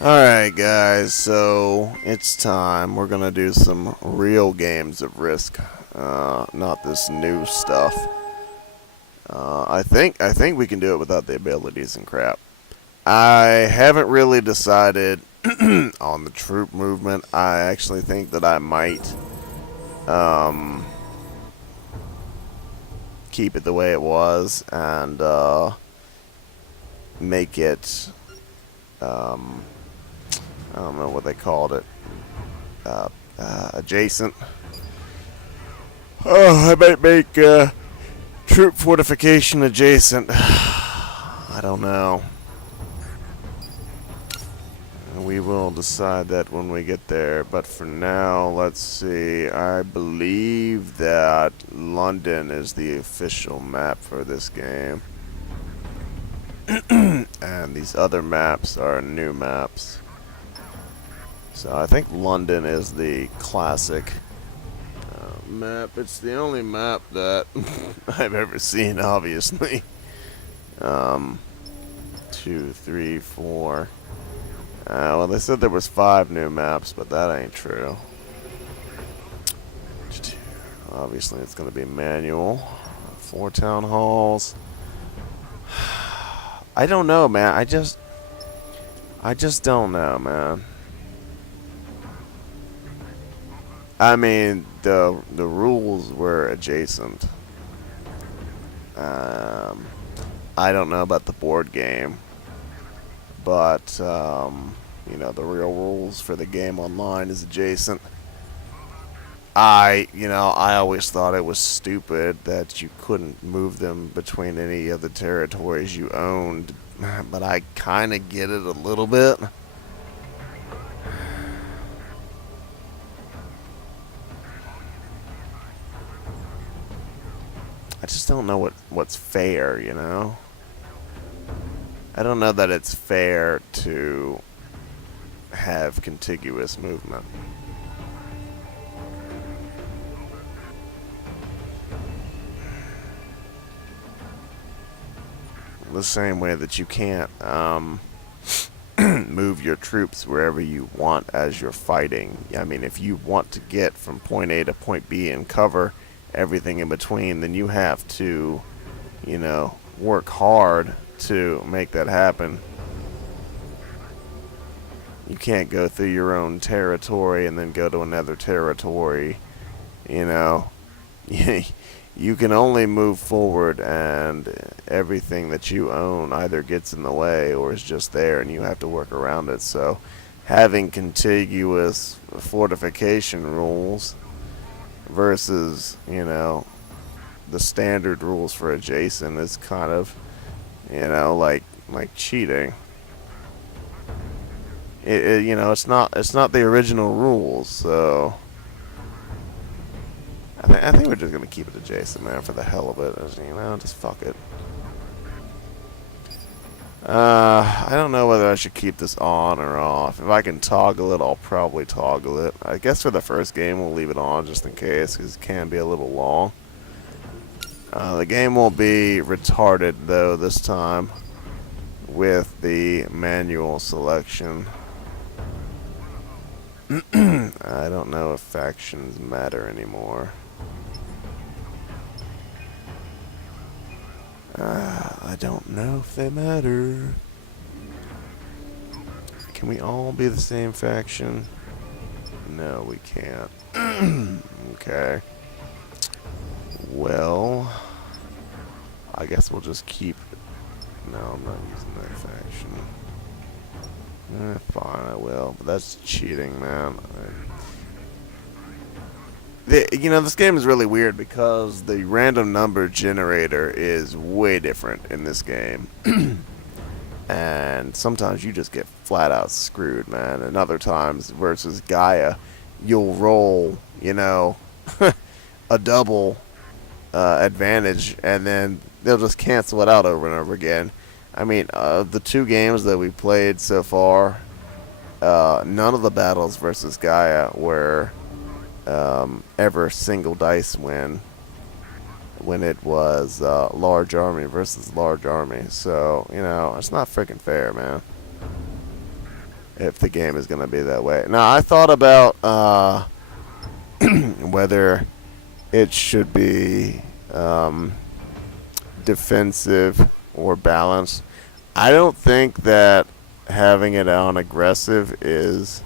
Alright guys, so it's time. We're gonna do some real games of Risk. Not this new stuff. I think we can do it without the abilities and crap. I haven't really decided on the troop movement. I actually think that I might keep it the way it was and make it I don't know what they called it. Adjacent. Oh, I might make troop fortification adjacent. I don't know. We will decide that when we get there. But for now, let's see. I believe that London is the official map for this game. And these other maps are new maps. So I think London is the classic map. It's the only map that I've ever seen, obviously. 2, 3, 4. Well, they said there was 5 new maps, but that ain't true. Obviously, it's going to be manual. 4 town halls. I don't know, man. I just don't know, man. I mean, the rules were adjacent. I don't know about the board game, but you know, the real rules for the game online is adjacent. I always thought it was stupid that you couldn't move them between any of the territories you owned, but I kind of get it a little bit. I just don't know what's fair, you know? I don't know that it's fair to have contiguous movement. The same way that you can't move your troops wherever you want as you're fighting. I mean, if you want to get from point A to point B and cover everything in between, then you have to, you know, work hard to make that happen. You can't go through your own territory and then go to another territory, you know. You can only move forward, and everything that you own either gets in the way or is just there, and you have to work around it. So having contiguous fortification rules versus, you know, the standard rules for adjacent is kind of, you know, like cheating. You know, it's not the original rules, so I think we're just gonna keep it adjacent, man, for the hell of it. You know, just fuck it. I don't know whether I should keep this on or off. If I can toggle it, I'll probably toggle it. I guess for the first game, we'll leave it on just in case, because it can be a little long. The game won't be retarded, though, this time with the manual selection. I don't know if factions matter anymore. I don't know if they matter. Can we all be the same faction? No, we can't. Okay. Well, I guess we'll just keep... No, I'm not using that faction. Fine, I will. But that's cheating, man. You know, this game is really weird because the random number generator is way different in this game. And sometimes you just get flat out screwed, man. And other times, versus Gaia, you'll roll, you know, a double advantage, and then they'll just cancel it out over and over again. I mean, the 2 games that we played so far, none of the battles versus Gaia were ever single dice win when it was large army versus large army. So, you know, it's not freaking fair, man. if the game is going to be that way. Now, I thought about whether it should be defensive or balanced. I don't think that having it on aggressive is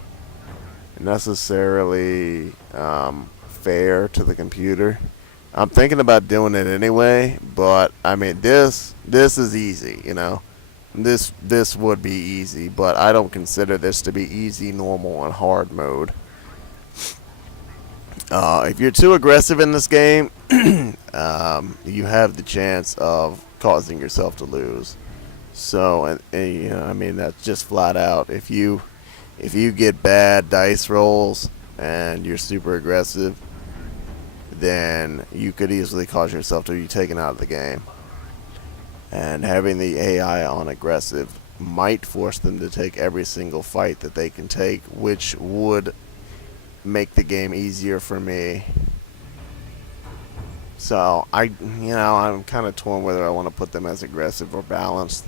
necessarily fair to the computer. I'm thinking about doing it anyway, but I mean this is easy, you know. This would be easy, but I don't consider this to be easy, normal, and hard mode. If you're too aggressive in this game, you have the chance of causing yourself to lose. So, and you know, I mean that's just flat out. If you get bad dice rolls and you're super aggressive, then you could easily cause yourself to be taken out of the game. And having the AI on aggressive might force them to take every single fight that they can take, which would make the game easier for me. So I'm kind of torn whether I want to put them as aggressive or balanced.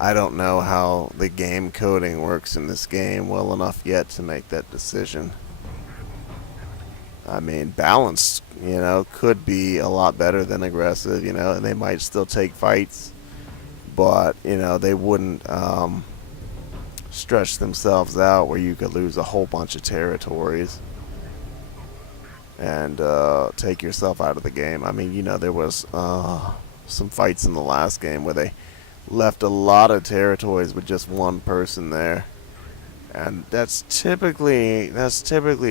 I don't know how the game coding works in this game well enough yet to make that decision. I mean, balanced, could be a lot better than aggressive, and they might still take fights, but, they wouldn't stretch themselves out where you could lose a whole bunch of territories and take yourself out of the game. I mean, there was some fights in the last game where they left a lot of territories with just one person there, and that's typically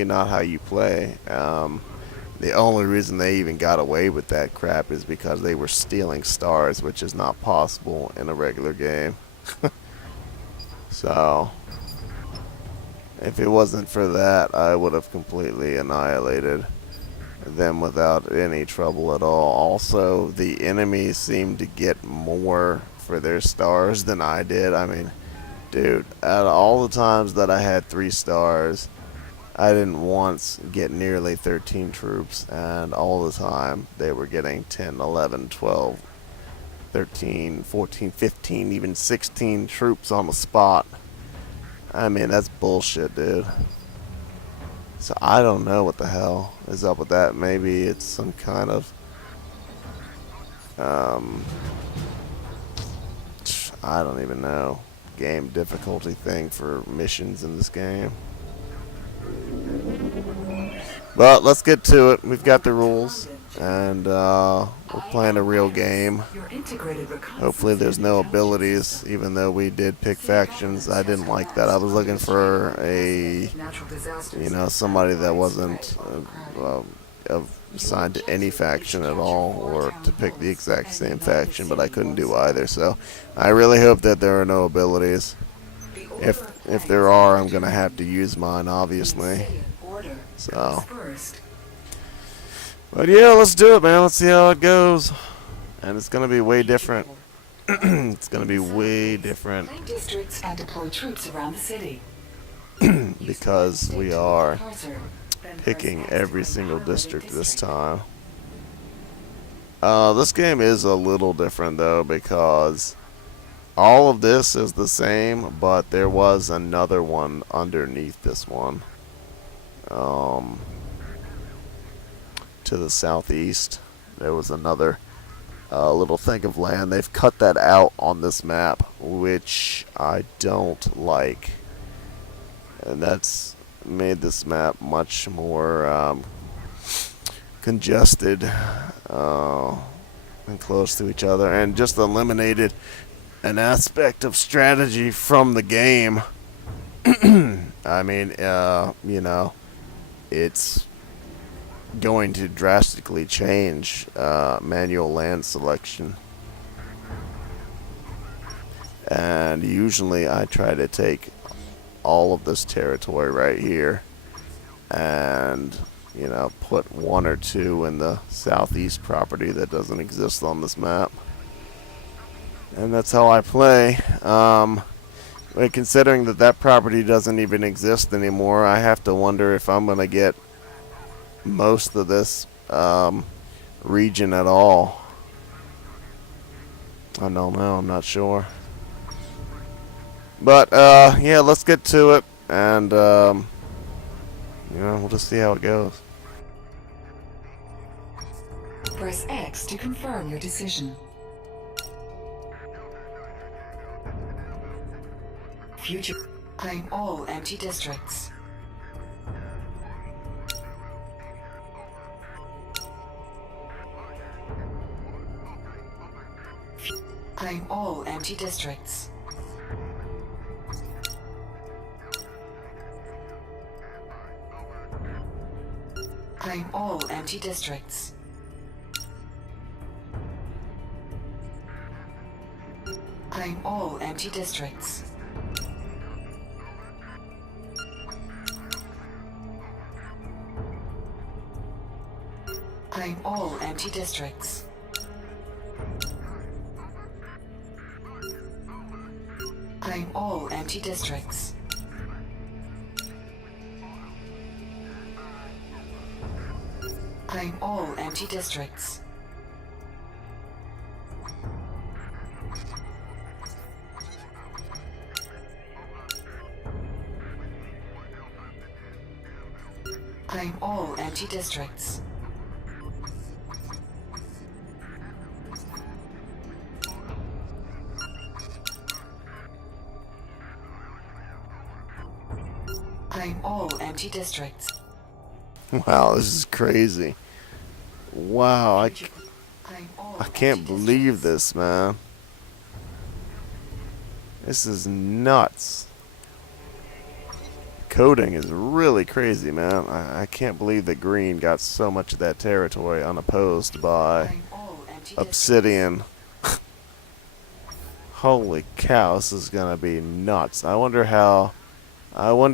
not how you play. The only reason they even got away with that crap is because they were stealing stars, which is not possible in a regular game. So if it wasn't for that, I would have completely annihilated them without any trouble at all. Also, the enemies seemed to get more for their stars than I did. I mean, dude, out of all the times that I had 3 stars, I didn't once get nearly 13 troops, and all the time they were getting 10, 11, 12, 13, 14, 15, even 16 troops on the spot. I mean, that's bullshit, dude. So I don't know what the hell is up with that. Maybe it's some kind of I don't even know, game difficulty thing for missions in this game. But let's get to it. We've got the rules, and we're playing a real game. Hopefully there's no abilities, even though we did pick factions. I didn't like that. I was looking for somebody that wasn't assigned to any faction at all, or to pick the exact same faction, but I couldn't do either. So I really hope that there are no abilities. If there are, I'm gonna have to use mine, obviously. So, but yeah, let's do it, man. Let's see how it goes. And it's gonna be way different. It's gonna be way different because we are picking every single district this time. This game is a little different though, because all of this is the same, but there was another one underneath this one. To the southeast, there was another little thing of land. They've cut that out on this map, which I don't like, and that's made this map much more congested and close to each other, and just eliminated an aspect of strategy from the game. I mean, it's going to drastically change manual land selection. And usually I try to take all of this territory right here and, put 1 or 2 in the southeast property that doesn't exist on this map. And that's how I play. But considering that property doesn't even exist anymore, I have to wonder if I'm going to get most of this region at all. I don't know. I'm not sure. But, yeah, let's get to it. and we'll just see how it goes. Press X to confirm your decision. Future. Claim all empty districts. Claim all empty districts. Claim all empty districts. Claim all empty districts. Claim all empty districts. Claim all empty districts. Claim all empty districts. Claim all empty districts. Claim all empty districts. Wow, this is crazy. Wow, I can't believe this, man. This is nuts. Coding is really crazy, man. I can't believe that Green got so much of that territory unopposed by Obsidian. Holy cow, this is gonna be nuts. I wonder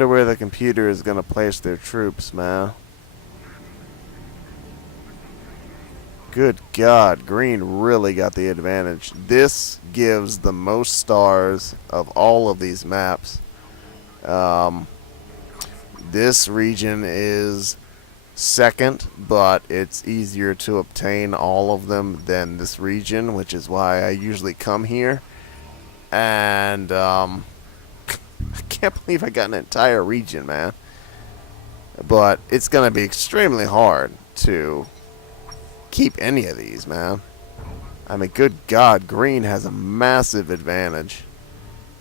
where the computer is gonna place their troops, man. Good God, Green really got the advantage. This gives the most stars of all of these maps. This region is second, but it's easier to obtain all of them than this region, which is why I usually come here. And I can't believe I got an entire region, man. But it's going to be extremely hard to keep any of these, man. I mean, good God, Green has a massive advantage.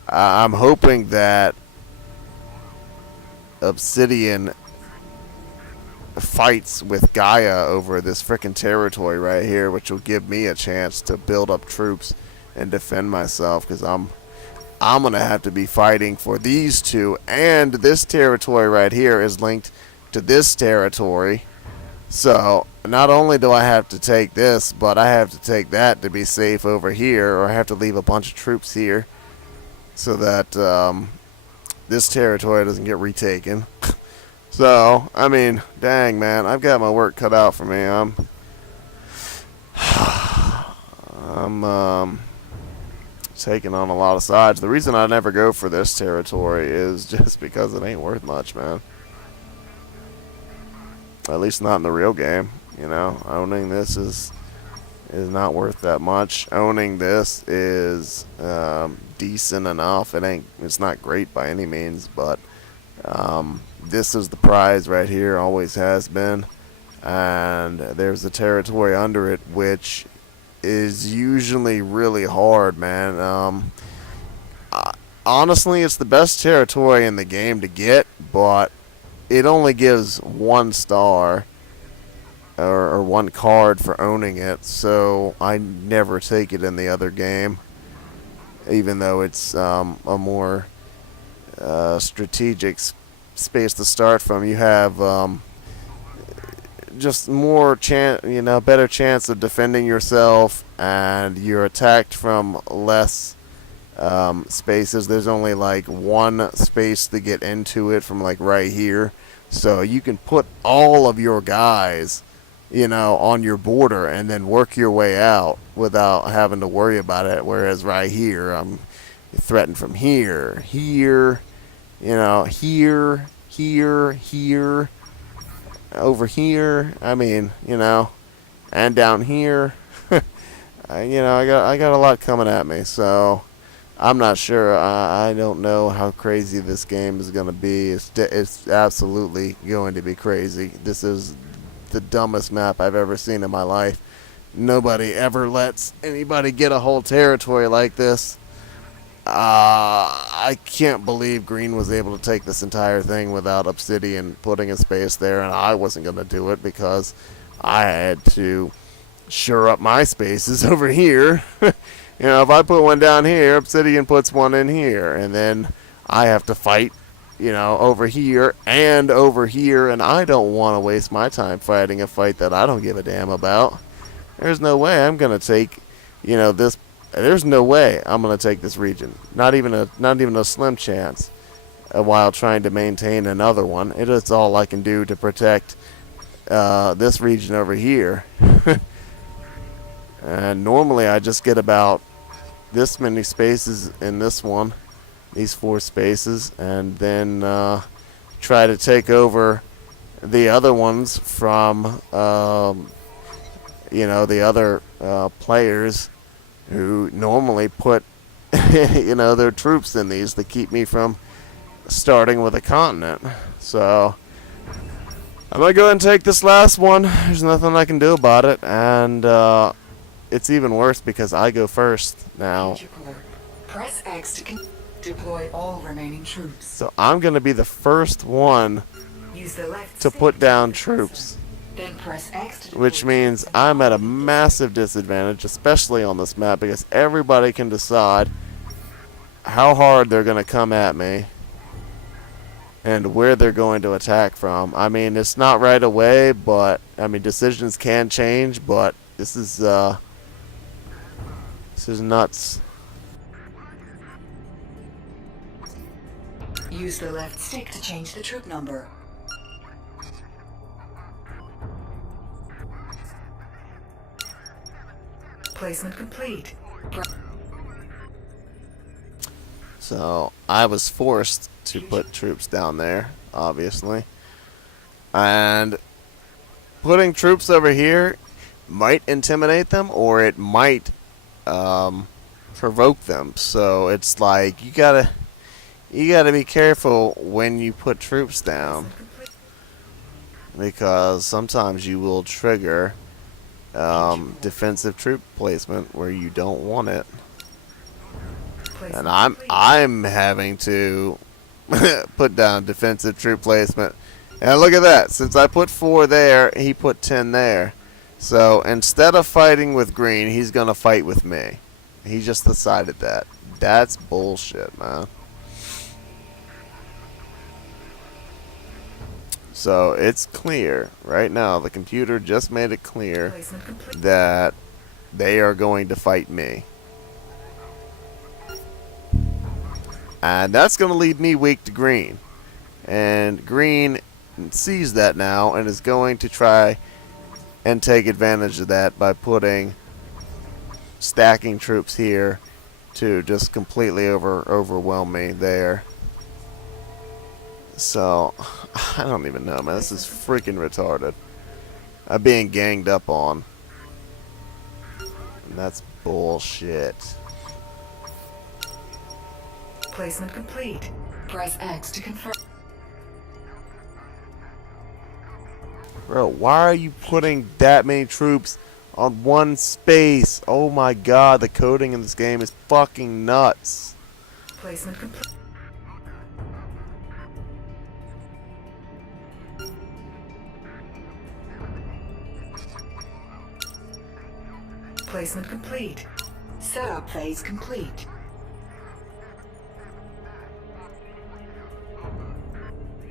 I'm hoping that Obsidian fights with Gaia over this frickin' territory right here, which will give me a chance to build up troops and defend myself, because I'm gonna have to be fighting for these two, and this territory right here is linked to this territory. So not only do I have to take this, but I have to take that to be safe over here, or I have to leave a bunch of troops here so that this territory doesn't get retaken. So, I mean, dang, man, I've got my work cut out for me. I'm taking on a lot of sides. The reason I never go for this territory is just because it ain't worth much, man. At least not in the real game, you know. Owning this is not worth that much. Owning this is decent enough. It's not great by any means, but this is the prize right here, always has been. And there's the territory under it, which is usually really hard, man. Honestly, it's the best territory in the game to get, but it only gives 1 star or 1 card for owning it, so I never take it in the other game, even though it's a more strategic space to start from. You have just more better chance of defending yourself, and you're attacked from less spaces. There's only like 1 space to get into it from, like, right here, so you can put all of your guys on your border and then work your way out without having to worry about it. Whereas right here, I'm threatened from here, here, here, over here. I mean, and down here. I got a lot coming at me. So I'm not sure. I don't know how crazy this game is going to be. It's absolutely going to be crazy. This is the dumbest map I've ever seen in my life. Nobody ever lets anybody get a whole territory like this. I can't believe Green was able to take this entire thing without Obsidian putting a space there, and I wasn't going to do it because I had to shore up my spaces over here. You know, if I put one down here, Obsidian puts one in here, and then I have to fight, you know, over here, and I don't want to waste my time fighting a fight that I don't give a damn about. There's no way I'm going to take, you know, this. There's no way I'm going to take this region. Not even a slim chance. While trying to maintain another one, it is all I can do to protect this region over here. And normally I just get about this many spaces in this one, these 4 spaces, and then try to take over the other ones from you know, the other players who normally put you know, their troops in these to keep me from starting with a continent. So I'm gonna go ahead and take this last one. There's nothing I can do about it, and it's even worse because I go first now. Press X to deploy all remaining troops. So I'm gonna be the first one Use the left to stick put down to troops. Then press X to deploy Which means troops. I'm at a massive disadvantage, especially on this map, because everybody can decide how hard they're going to come at me and where they're going to attack from. I mean, it's not right away, but I mean, decisions can change, but this is nuts. Use the left stick to change the troop number. Placement complete. So I was forced to put troops down there, obviously. And putting troops over here might intimidate them, or it might provoke them. So it's like you gotta be careful when you put troops down, because sometimes you will trigger defensive troop placement where you don't want it. And I'm having to put down defensive troop placement. And look at that. Since I put 4 there, he put 10 there. So instead of fighting with Green, he's going to fight with me. He just decided that. That's bullshit, man. So it's clear right now. The computer just made it clear that they are going to fight me. And that's going to leave me weak to Green. And Green sees that now and is going to try and take advantage of that by stacking troops here to just completely overwhelm me there. So, I don't even know, man. This is freaking retarded. I'm being ganged up on. And that's bullshit. Placement complete. Press X to confirm. Bro, why are you putting that many troops on one space? Oh my god, the coding in this game is fucking nuts. Placement complete. Placement complete. Setup phase complete.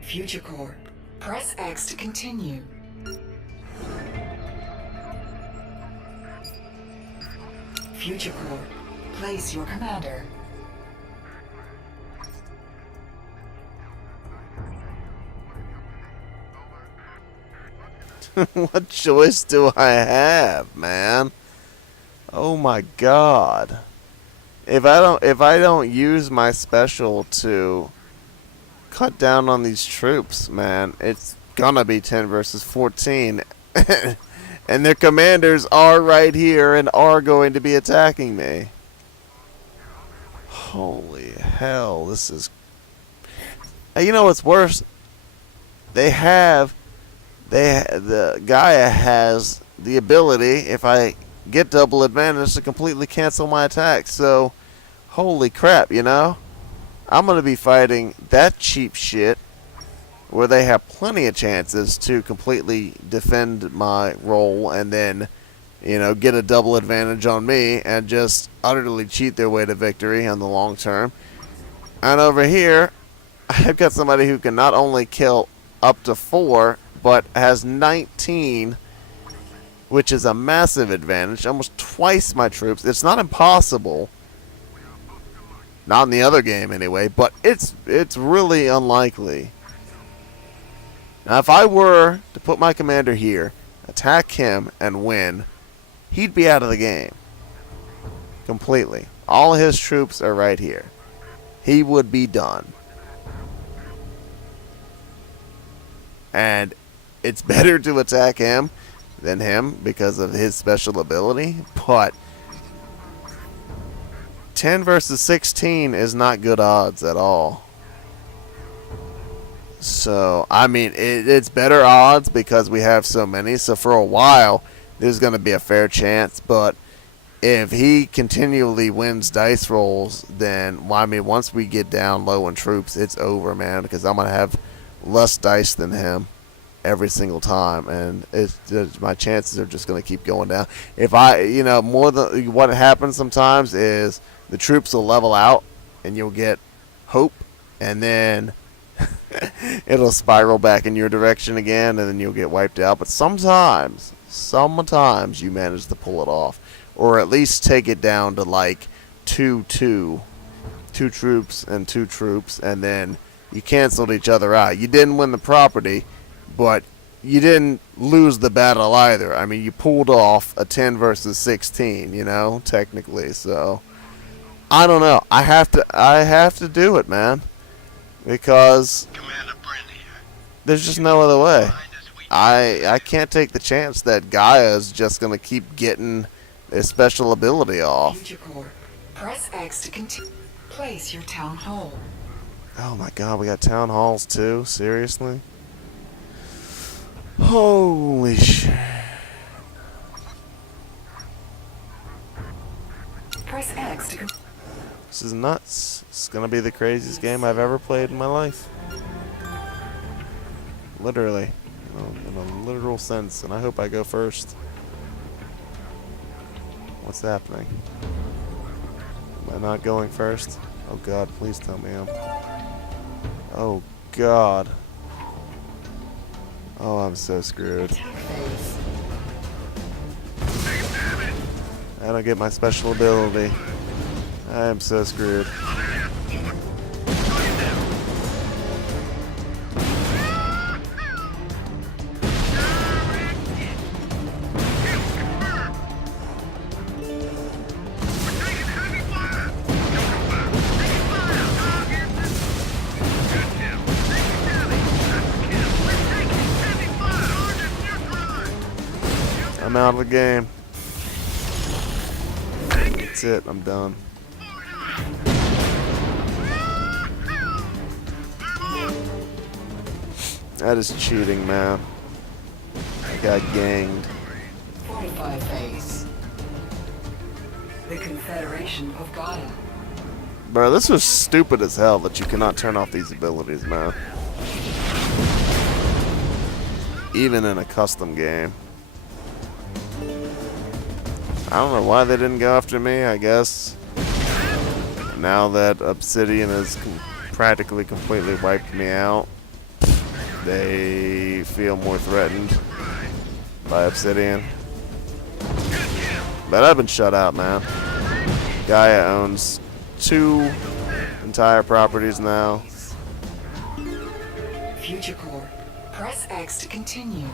Future Corp. Press X to continue. Future Corp. Place your commander. What choice do I have, man? Oh my god. If I don't use my special to cut down on these troops, man, it's gonna be 10 versus 14. And their commanders are right here and are going to be attacking me. Holy hell, this is... You know what's worse? The guy has the ability, if I get double advantage, to completely cancel my attack. So, holy crap, you know? I'm going to be fighting that cheap shit where they have plenty of chances to completely defend my role and then, you know, get a double advantage on me and just utterly cheat their way to victory on the long term. And over here, I've got somebody who can not only kill up to 4, but has 19, which is a massive advantage, almost twice my troops. It's not impossible. Not in the other game anyway, but it's really unlikely. Now if I were to put my commander here, attack him and win, he'd be out of the game. Completely. All his troops are right here. He would be done. And it's better to attack him than him because of his special ability, but 10 versus 16 is not good odds at all. So, I mean, it's better odds because we have so many. So for a while, there's going to be a fair chance. But if he continually wins dice rolls, then, well, I mean, once we get down low in troops, it's over, man. Because I'm going to have less dice than him every single time. And my chances are just going to keep going down. If I, you know, more than what happens sometimes is the troops will level out and you'll get hope. And then it'll spiral back in your direction again, and then you'll get wiped out. But sometimes you manage to pull it off, or at least take it down to like 2-2, 2 troops and 2 troops, and then you canceled each other out. You didn't win the property, but you didn't lose the battle either. I mean, you pulled off a 10 versus 16, you know, technically. So I don't know. I have to do it, man. Because there's just no other way. I can't take the chance that Gaia's just going to keep getting his special ability off. Future Core. Press X to continue. Place your town hall. Oh my god, we got town halls too? Seriously? Holy shit. Press X to This is nuts. It's going to be the craziest game I've ever played in my life. Literally. In a literal sense. And I hope I go first. What's happening? Am I not going first? Oh god, please tell me I'm... Oh god. Oh, I'm so screwed. I don't get my special ability. I am so screwed. I'm out of the game. That's it, I'm done. That is cheating, man. I got ganged. 45 phase. The Confederation of Gaia. Bro, this was stupid as hell that you cannot turn off these abilities, man. Even in a custom game. I don't know why they didn't go after me, I guess. Now that Obsidian has practically completely wiped me out, they feel more threatened by Obsidian. But I've been shut out, man. Gaia owns 2 entire properties now. Future Core. Press X to continue.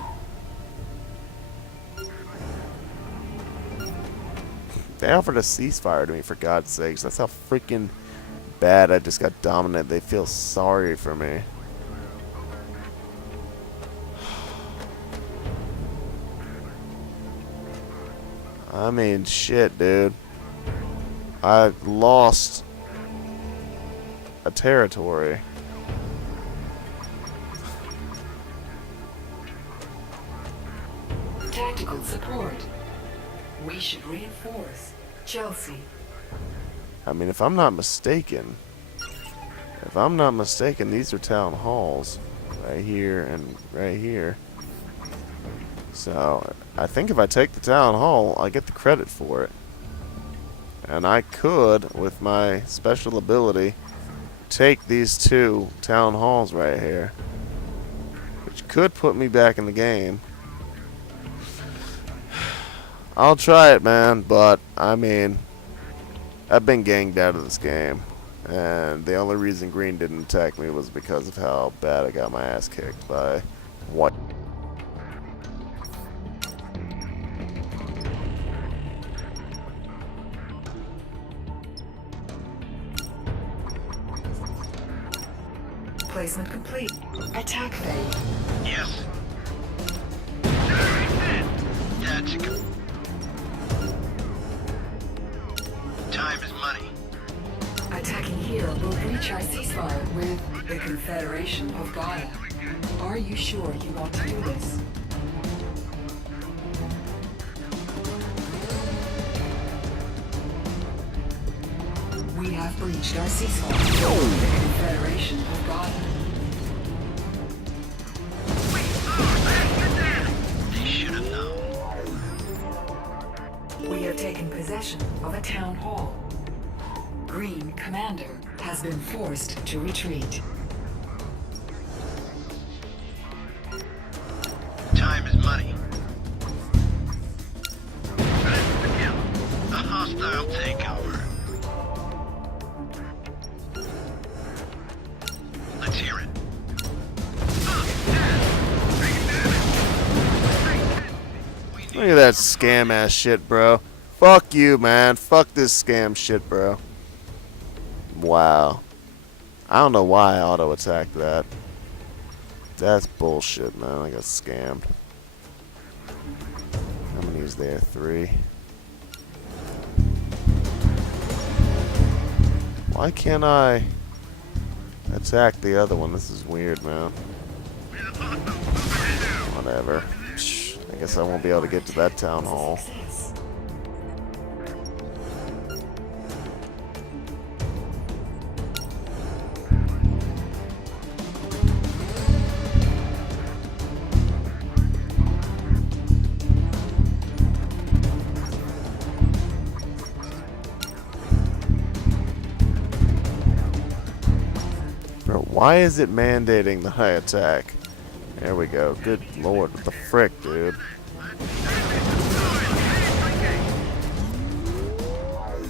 They offered a ceasefire to me, for God's sakes. That's how freaking bad I just got dominated. They feel sorry for me. I mean, shit, dude. I lost a territory. Tactical support. We should reinforce Chelsea. I mean, if I'm not mistaken, these are town halls. Right here and right here. So, I think if I take the town hall, I get the credit for it. And I could, with my special ability, take these 2 town halls right here. Which could put me back in the game. I'll try it, man, but, I mean, I've been ganged out of this game. And the only reason green didn't attack me was because of how bad I got my ass kicked by white. Placement complete. Attack phase. Yes. That's good. Time is money. Attacking here will breach our ceasefire with the Confederation of Gaia. Are you sure you want to do this? We have breached our ceasefire with the Confederation of Gaia. They should have known. We have taken possession of a town hall. Green Commander has been forced to retreat. Time is money. A hostile takeover. Let's hear it. Look at that scam ass shit, bro. Fuck you, man. Fuck this scam shit, bro. Wow. I don't know why I auto-attacked that. That's bullshit, man. I got scammed. How many is there? 3. Why can't I attack the other one? This is weird, man. Whatever. I guess I won't be able to get to that town hall. Bro, why is it mandating that I attack? There we go. Good lord, what the frick, dude?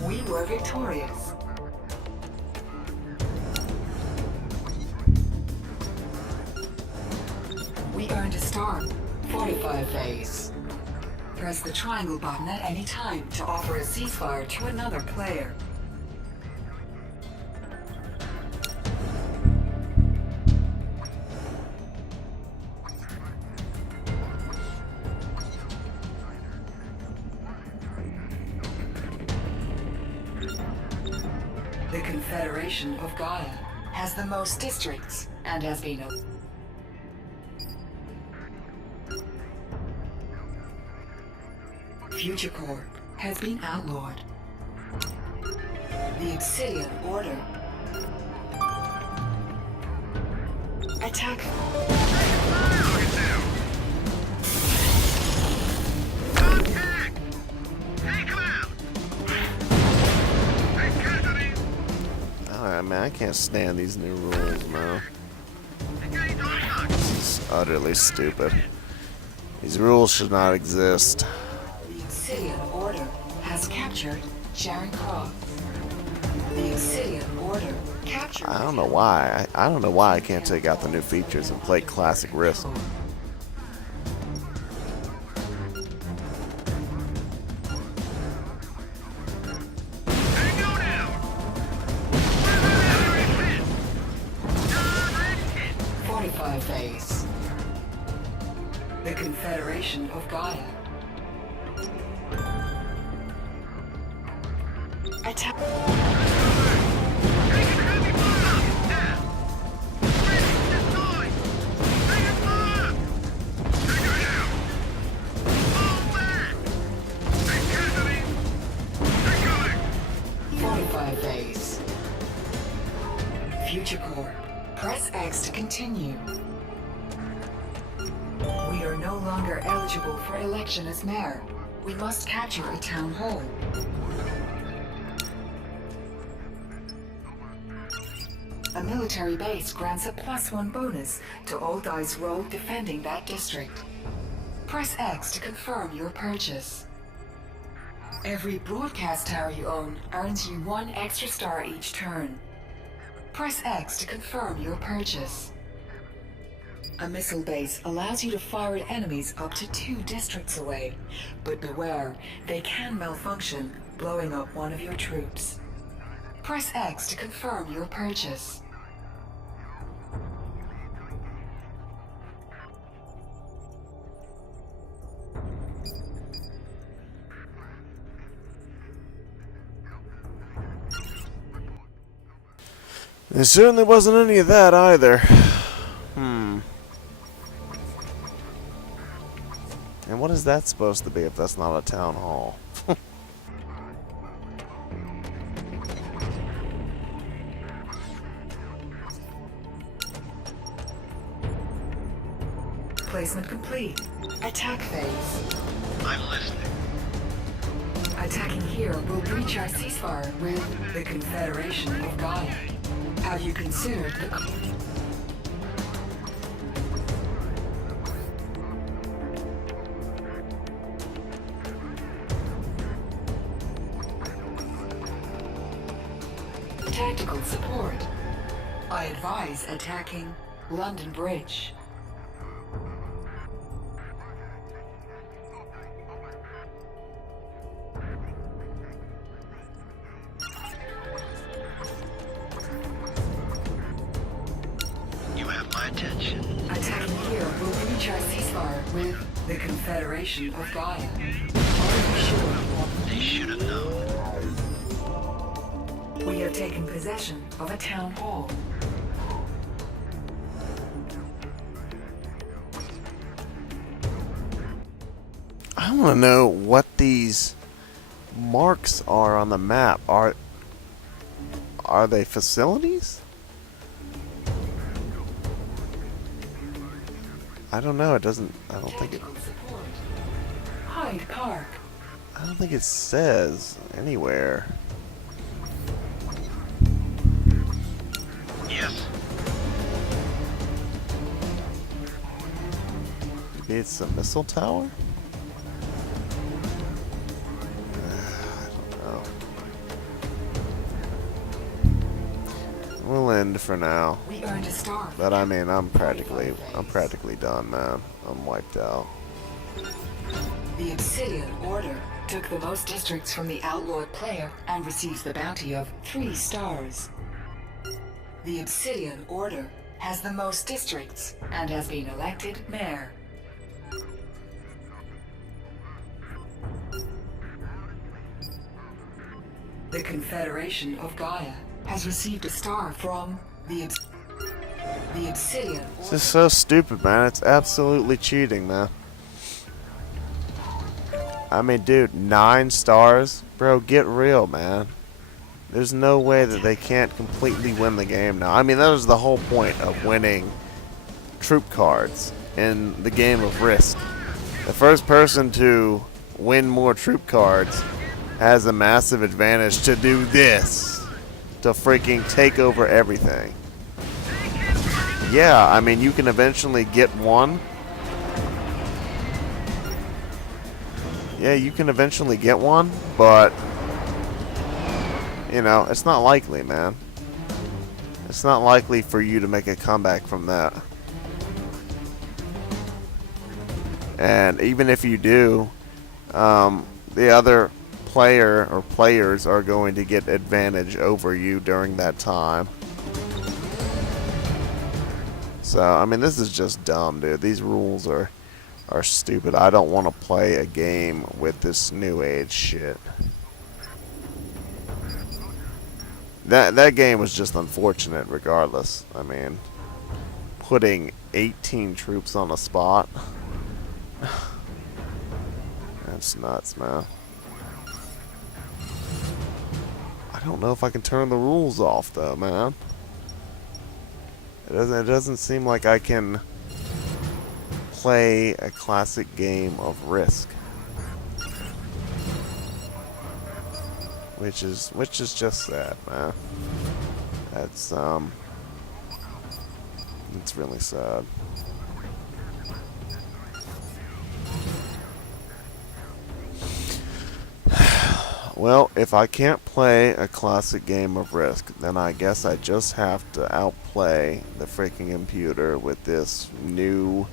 We were victorious. We earned a star. 45 phase. Press the triangle button at any time to offer a ceasefire to another player. The Confederation of Gaia has the most districts and has been Future Corp has been outlawed. The Obsidian Order. Attack. Alright, man, I can't stand these new rules, man. This is utterly stupid. These rules should not exist. The Obsidian Order has captured Sharon Cross. The Obsidian Order captured. I don't know why. I don't know why I can't take out the new features and play classic Risk. Phase. The Confederation of Gaia. Attack. 45 phase. Future Core. Press X to continue. We are no longer eligible for election as mayor. We must capture a town hall. A military base grants a +1 bonus to all dice rolled defending that district. Press X to confirm your purchase. Every broadcast tower you own earns you 1 extra star each turn. Press X to confirm your purchase. A missile base allows you to fire at enemies up to 2 districts away, but beware, they can malfunction, blowing up one of your troops. Press X to confirm your purchase. There certainly wasn't any of that either. And what is that supposed to be if that's not a town hall? Placement complete. Attack phase. I'm listening. Attacking here will breach our ceasefire with the Confederation of Gaia. Have you considered the... Tactical support. I advise attacking London Bridge. You have my attention. Attacking here will breach our ceasefire with the Confederation of Gaia. Are you sure? They should have known. We have taken possession of a town hall. I want to know what these marks are on the map. Are they facilities? I don't know. It doesn't. I don't think it. Tactical support. Hyde Park. I don't think it says anywhere. Yes. Maybe it's a missile tower? I don't know. We'll end for now. We earned a star. But I mean, I'm practically done, man. I'm wiped out. The Obsidian Order took the most districts from the outlawed player and receives the bounty of 3 stars. The Obsidian Order has the most districts and has been elected mayor. The Confederation of Gaia has received a star from the Obsidian This Order. is so stupid, man. It's absolutely cheating, man. I mean, dude, 9 stars? Bro, get real, man. There's no way that they can't completely win the game now. I mean, that was the whole point of winning troop cards in the game of Risk. The first person to win more troop cards has a massive advantage to do this. To freaking take over everything. Yeah, I mean, you can eventually get one. Yeah, you can eventually get one, but you know, it's not likely, man. It's not likely for you to make a comeback from that. And even if you do, the other player or players are going to get advantage over you during that time. So, I mean, this is just dumb, dude. These rules are stupid. I don't want to play a game with this new age shit. That game was just unfortunate regardless. I mean, putting 18 troops on a spot. That's nuts, man. I don't know if I can turn the rules off though, man. It doesn't seem like I can play a classic game of Risk. Which is just sad, man. That's it's really sad. Well, if I can't play a classic game of Risk, then I guess I just have to outplay the freaking computer with this new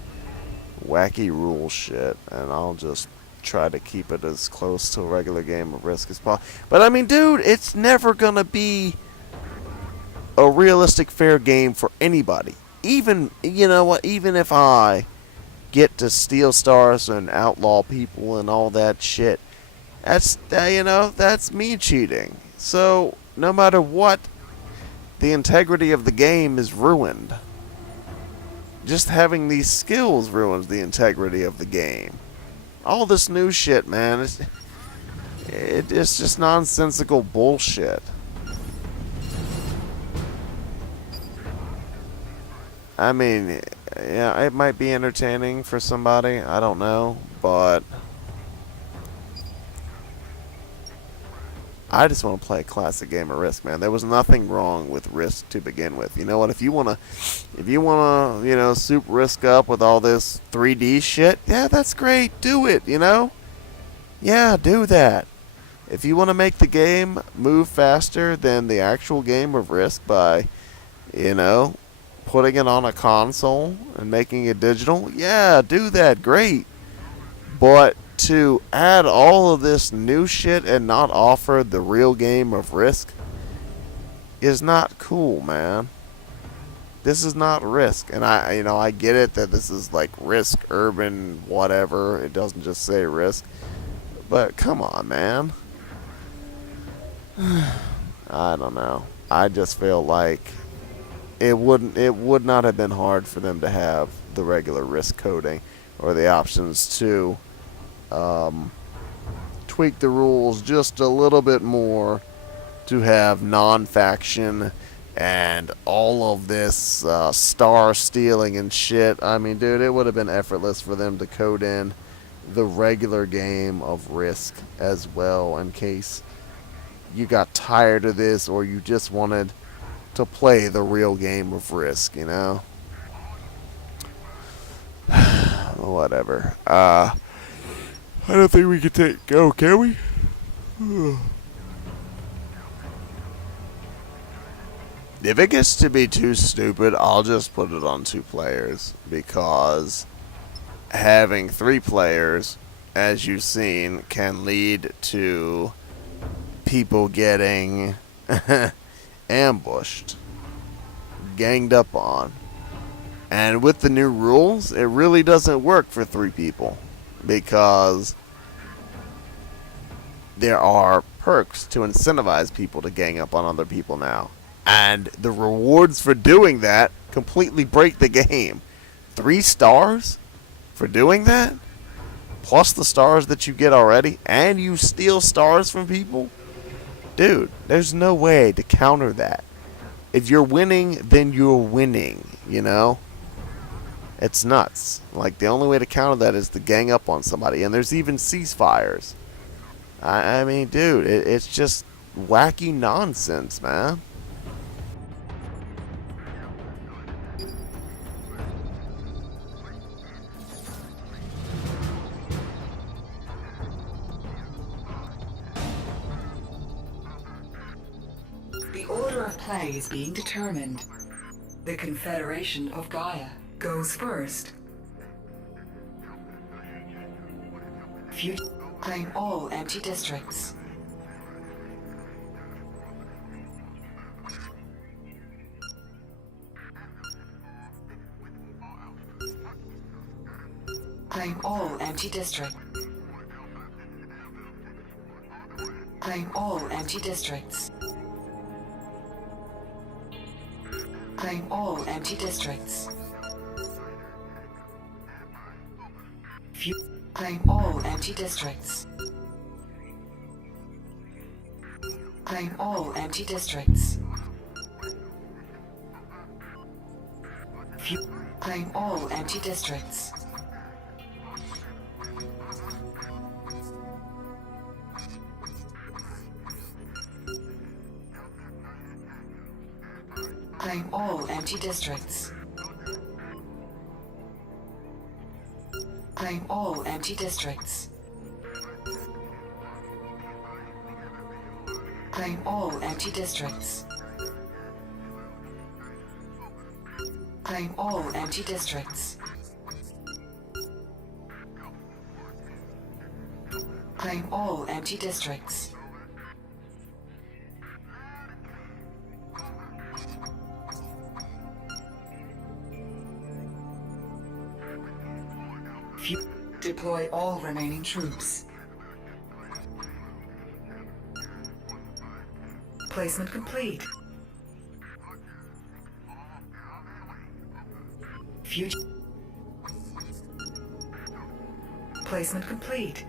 wacky rule shit, and I'll just try to keep it as close to a regular game of Risk as possible. But I mean, dude, it's never gonna be a realistic, fair game for anybody. Even, you know what, even if I get to steal stars and outlaw people and all that shit, that's, you know, that's me cheating. So, no matter what, the integrity of the game is ruined. Just having these skills ruins the integrity of the game. All this new shit, man, it's just nonsensical bullshit. I mean, yeah, it might be entertaining for somebody, I don't know, but I just want to play a classic game of Risk, man. There was nothing wrong with Risk to begin with. You know what? If you wanna, you know, soup Risk up with all this 3D shit, yeah, that's great. Do it. You know, yeah, do that. If you want to make the game move faster than the actual game of Risk by, you know, putting it on a console and making it digital, yeah, do that. Great. But to add all of this new shit and not offer the real game of Risk is not cool, man. This is not Risk, and I get it that this is like Risk Urban whatever. It doesn't just say Risk, but come on, man. I don't know. I just feel like it would not have been hard for them to have the regular Risk coding or the options to tweak the rules just a little bit more to have non-faction and all of this star stealing and shit. I mean, dude, it would have been effortless for them to code in the regular game of Risk as well, in case you got tired of this or you just wanted to play the real game of Risk, you know? Whatever. I don't think we can go, can we? If it gets to be too stupid, I'll just put it on 2 players, because having 3 players, as you've seen, can lead to people getting ambushed, ganged up on. And with the new rules, it really doesn't work for 3 people, because there are perks to incentivize people to gang up on other people now. And the rewards for doing that completely break the game. 3 stars for doing that? Plus the stars that you get already? And you steal stars from people? Dude, there's no way to counter that. If you're winning, then you're winning, you know? It's nuts. Like, the only way to counter that is to gang up on somebody. And there's even ceasefires. I mean, dude, it's just wacky nonsense, man. The order of play is being determined. The Confederation of Gaia goes first. Future claim all empty districts. Claim all empty districts. Claim all empty districts. Claim all empty districts. Claim all empty districts. Claim all empty districts. Claim all empty districts. Claim all empty districts. Claim all empty districts. Claim all empty districts. Claim all empty districts. Claim all empty districts. Deploy all remaining troops. Placement complete. Future. Placement complete.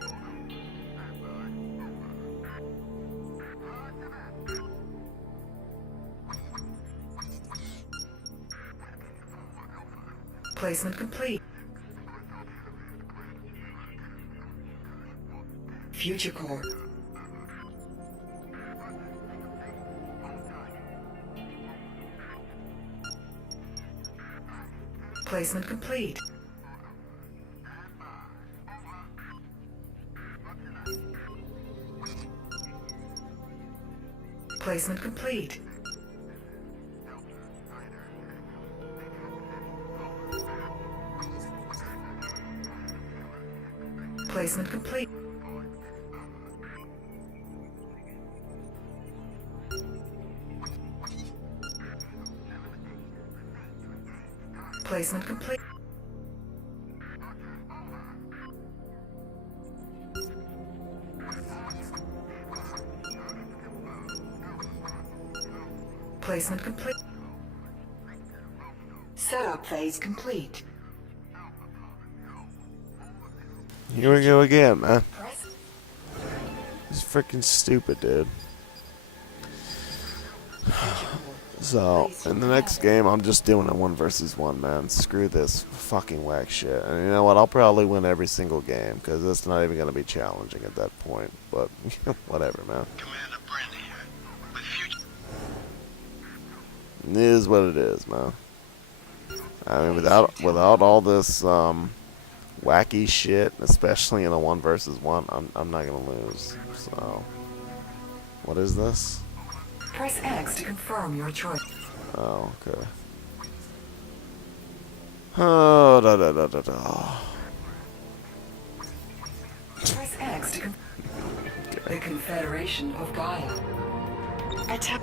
Placement complete. Future core. Placement complete. Placement complete. Placement complete. Placement complete. Placement complete. Setup phase complete. Here we go again, man. Press. This is freaking stupid, dude. So, in the next game, I'm just doing a 1 versus 1, man. Screw this fucking whack shit. And you know what? I'll probably win every single game, because it's not even going to be challenging at that point. But, whatever, man. Commander Brenda here. With future... It is what it is, man. I mean, without all this wacky shit, especially in a 1 versus 1, I'm not going to lose. So, what is this? Press X to confirm your choice. Oh, okay. Oh, da da da da da. Press X to the Confederation of Gaia. Attack.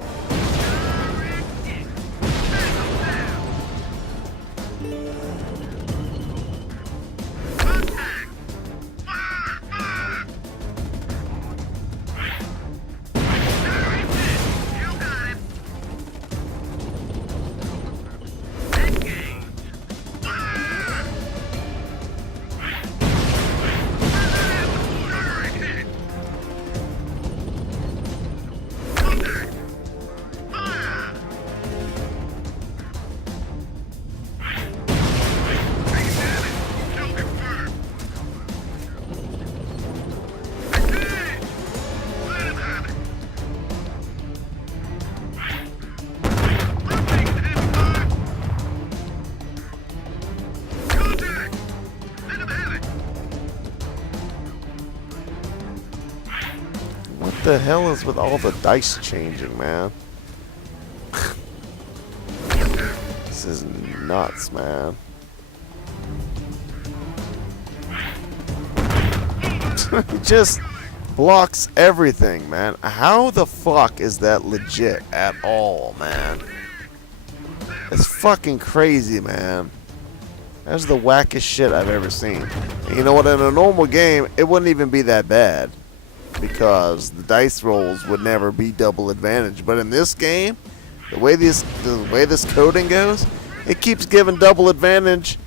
What the hell is with all the dice changing, man? This is nuts, man. It just blocks everything, man. How the fuck is that legit at all, man? It's fucking crazy, man. That's the wackest shit I've ever seen. And you know what? In a normal game, it wouldn't even be that bad, because the dice rolls would never be double advantage. But in this game, the way this coding goes, it keeps giving double advantage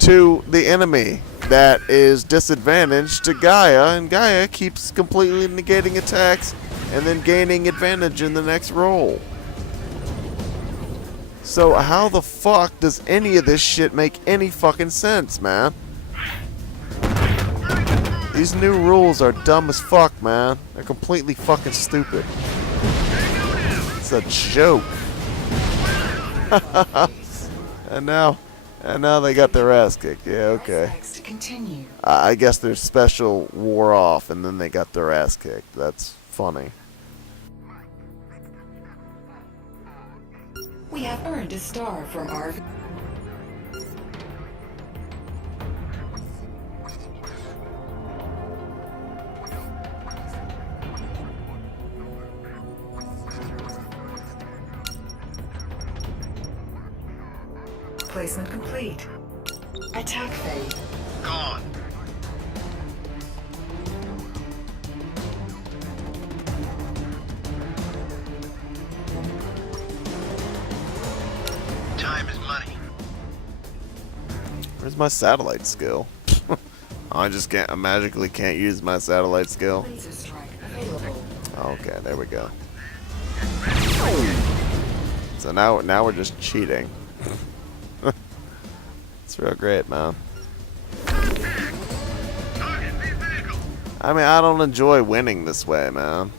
to the enemy that is disadvantaged to Gaia, and Gaia keeps completely negating attacks and then gaining advantage in the next roll. So how the fuck does any of this shit make any fucking sense, man? These new rules are dumb as fuck, man. They're completely fucking stupid. It's a joke. and now they got their ass kicked. Yeah, okay. To continue. I guess their special wore off, and then they got their ass kicked. That's funny. We have earned a star from our... Placement complete. Attack phase. Gone. Time is money. Where's my satellite skill? I magically can't use my satellite skill. Laser strike available. Okay, there we go. So now we're just cheating. It's real great, man. I mean, I don't enjoy winning this way, man.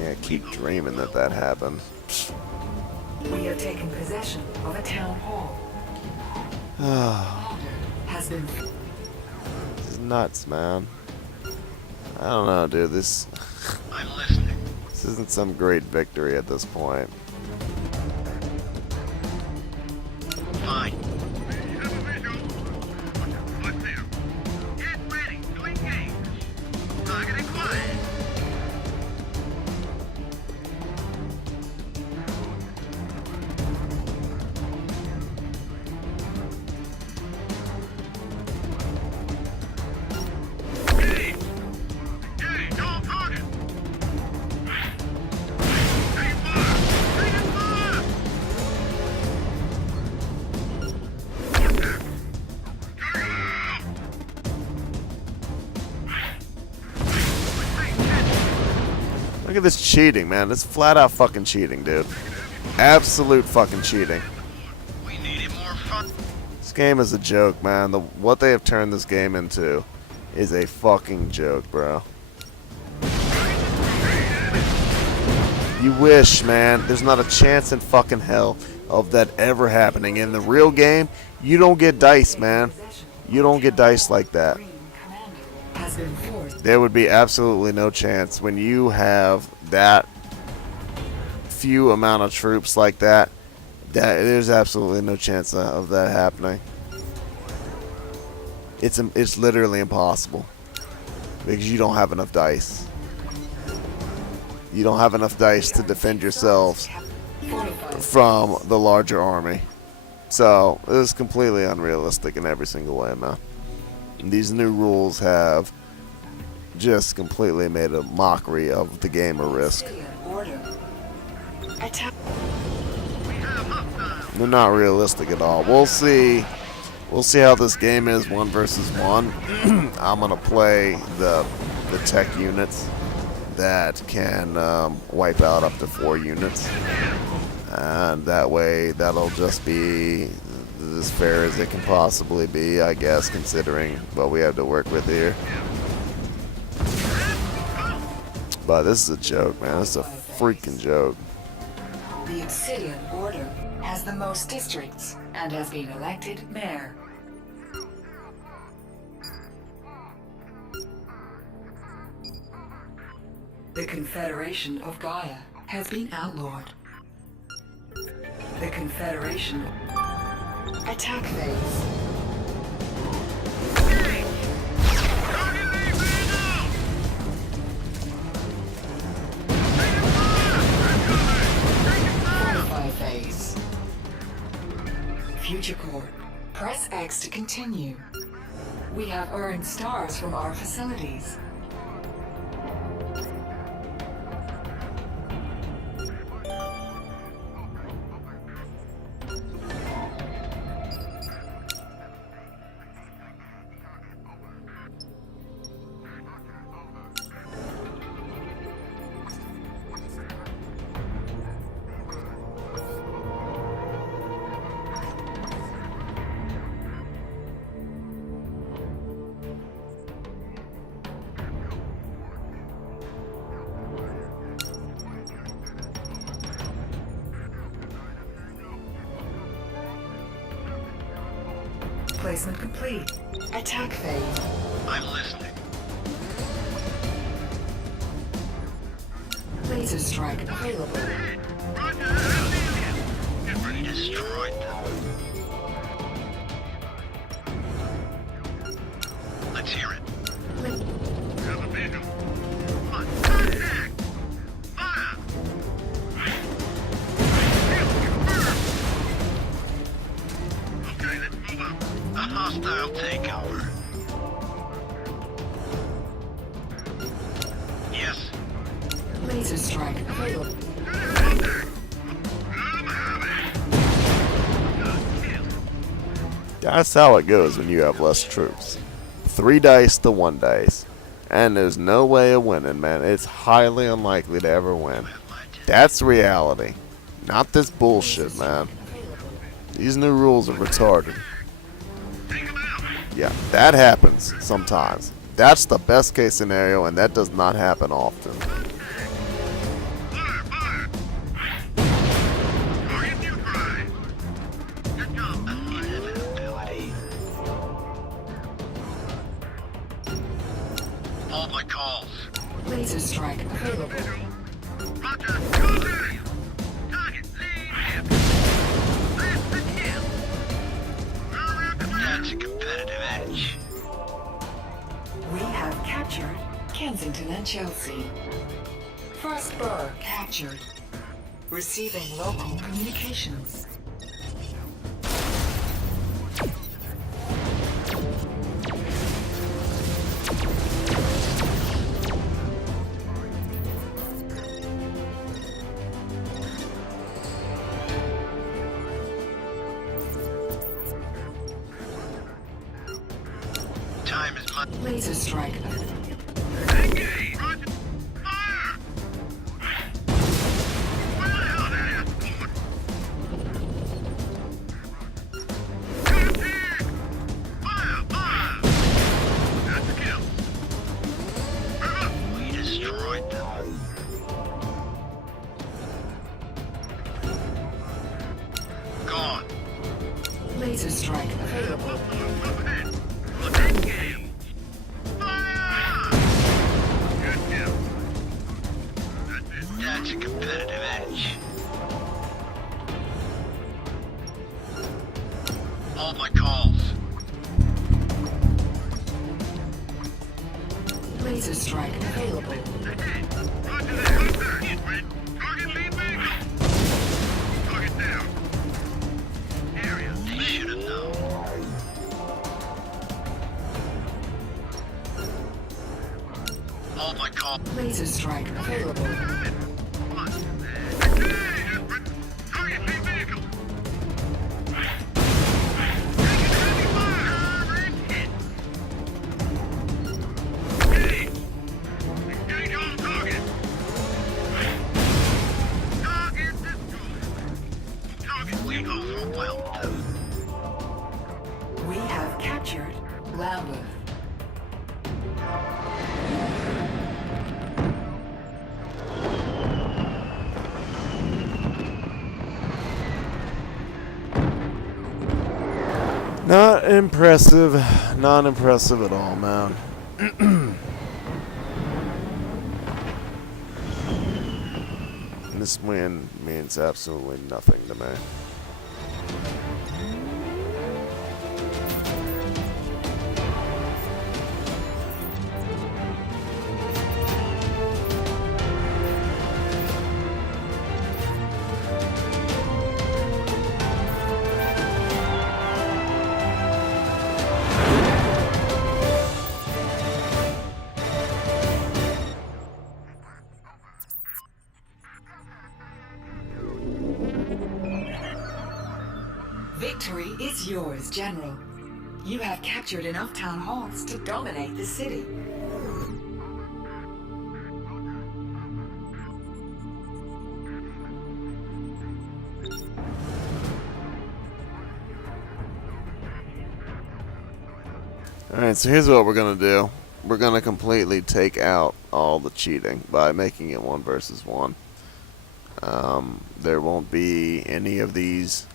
Yeah, keep dreaming that happened. We have taken possession of a town hall. Has been... This is nuts, man. I don't know, dude. This I'm listening. isn't some great victory at this point. Fine. Have a visual. What's there? Get ready to engage. Target acquired. Engage all targets. Take fire. Take fire. Look at this cheating, man. This flat out fucking cheating, dude. Absolute fucking cheating. We needed more fun. This game is a joke, man. What they have turned this game into is a fucking joke, bro. You wish, man. There's not a chance in fucking hell of that ever happening. In the real game, you don't get dice, man. You don't get dice like that. Green commander has been forced. There would be absolutely no chance when you have that few amount of troops like that. There's absolutely no chance of that happening. It's literally impossible because you don't have enough dice. You don't have enough dice to defend yourselves from the larger army. So it is completely unrealistic in every single way, man. These new rules have just completely made a mockery of the game of Risk. Order. Attack. They're not realistic at all. We'll see. We'll see how this game is 1 versus 1. I'm gonna play the tech units that can wipe out up to 4 units, and that way that'll just be as fair as it can possibly be, I guess, considering what we have to work with here. But this is a joke, man. This is a freaking joke. The Obsidian Order has the most districts and has been elected mayor. The Confederation of Gaia has been outlawed. The Confederation... Attack phase. Fortify phase. Future Core. Press X to continue. We have earned stars from our facilities. placement complete. Attack phase. I'm listening. Laser strike available. Roger. We destroyed them. Let's hear it. Have a visual. Come on. Contact. Fire. Okay, let's move up. A hostile takeover. Yes. Laser strike available. That's how it goes when you have less troops. 3 dice to 1 dice. And there's no way of winning, man. It's highly unlikely to ever win. That's reality. Not this bullshit, man. These new rules are retarded. Yeah, that happens sometimes. That's the best case scenario, and that does not happen often. Hold my calls. Laser strike available. Roger. Target. Lead. That's the kill. That's a competitive edge. We have captured Kensington and Chelsea. First Burr captured. Receiving local communications. Time is money. Laser strike. Engage. Roger. Fire. Where the hell did I escort? Contact. Fire. Fire. That's a kill. Move up. We destroyed them. Gone. Laser strike available. Up ahead. Look at game. Fire. Good kill. That's it. That's a competitive edge. Hold my calls. Laser strike available. Ahead. Roger that. Hunter. Hit, Red. Target lead vehicle. Target down. Area. They should have known. Hold my call. Laser strike available. Come on. Hey, target lead vehicle. Taking heavy fire. Hit. Engage. Engage on target. Target destroyed. Target we go for well done. We have captured Lambeth. Not impressive. Not impressive at all, man. This win means absolutely nothing to me. Victory is yours, General. You have captured enough town halls to dominate the city. Alright, so here's what we're going to do. We're going to completely take out all the cheating by making it 1 versus 1. There won't be any of these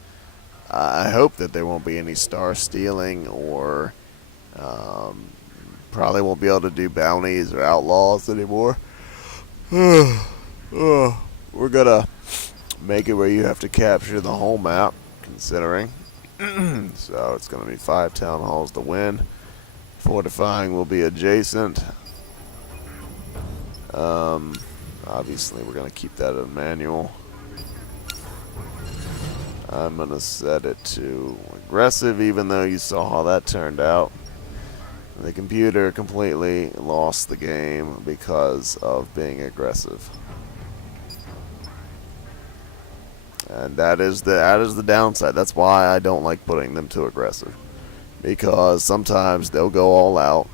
I hope that there won't be any star stealing or probably won't be able to do bounties or outlaws anymore. We're gonna make it where you have to capture the whole map, considering. So it's gonna be 5 town halls to win. Fortifying will be adjacent. Obviously, we're gonna keep that in manual. I'm gonna set it to aggressive, even though you saw how that turned out. The computer completely lost the game because of being aggressive. And that is the downside. That's why I don't like putting them too aggressive. Because sometimes they'll go all out.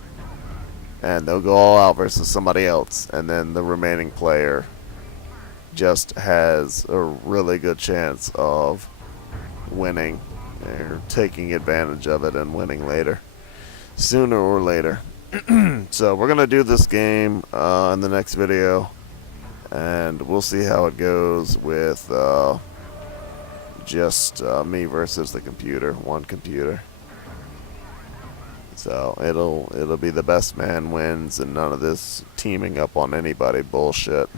And they'll go all out versus somebody else. And then the remaining player just has a really good chance of winning. Or taking advantage of it and winning later. Sooner or later. So we're going to do this game in the next video. And we'll see how it goes with just me versus the computer. One computer. So it'll be the best man wins and none of this teaming up on anybody bullshit.